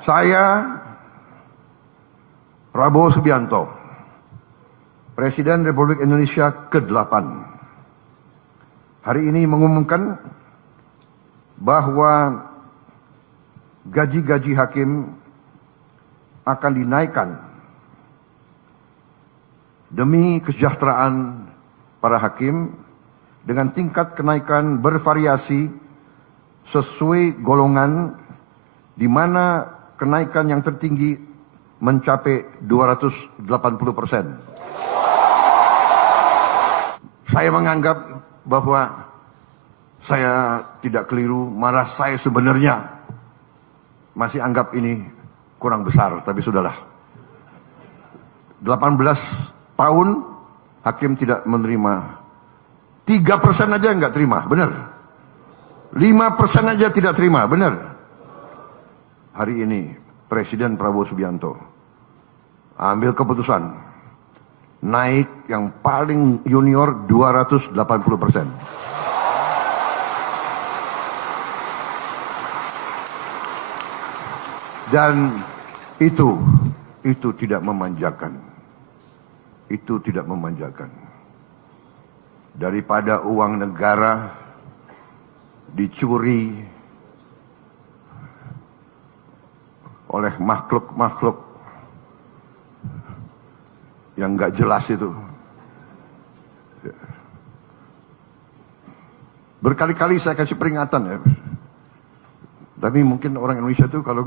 Saya, Prabowo Subianto, Presiden Republik Indonesia ke-8, hari ini mengumumkan bahwa gaji-gaji hakim akan dinaikkan demi kesejahteraan para hakim dengan tingkat kenaikan bervariasi sesuai golongan, di mana kenaikan yang tertinggi mencapai 280%. Saya menganggap bahwa saya tidak keliru, malah saya sebenarnya masih anggap ini kurang besar, tapi sudahlah. 18 tahun hakim tidak menerima, 3% aja nggak terima, benar. 5% aja tidak terima, benar. Hari ini Presiden Prabowo Subianto ambil keputusan naik yang paling junior 280%. Dan itu tidak memanjakan. Itu tidak memanjakan. Daripada uang negara dicuri oleh makhluk-makhluk yang nggak jelas itu. Berkali-kali saya kasih peringatan ya. Tapi mungkin orang Indonesia itu kalau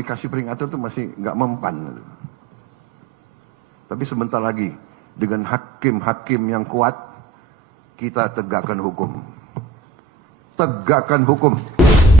dikasih peringatan itu masih nggak mempan. Tapi sebentar lagi dengan hakim-hakim yang kuat kita tegakkan hukum. Tegakkan hukum.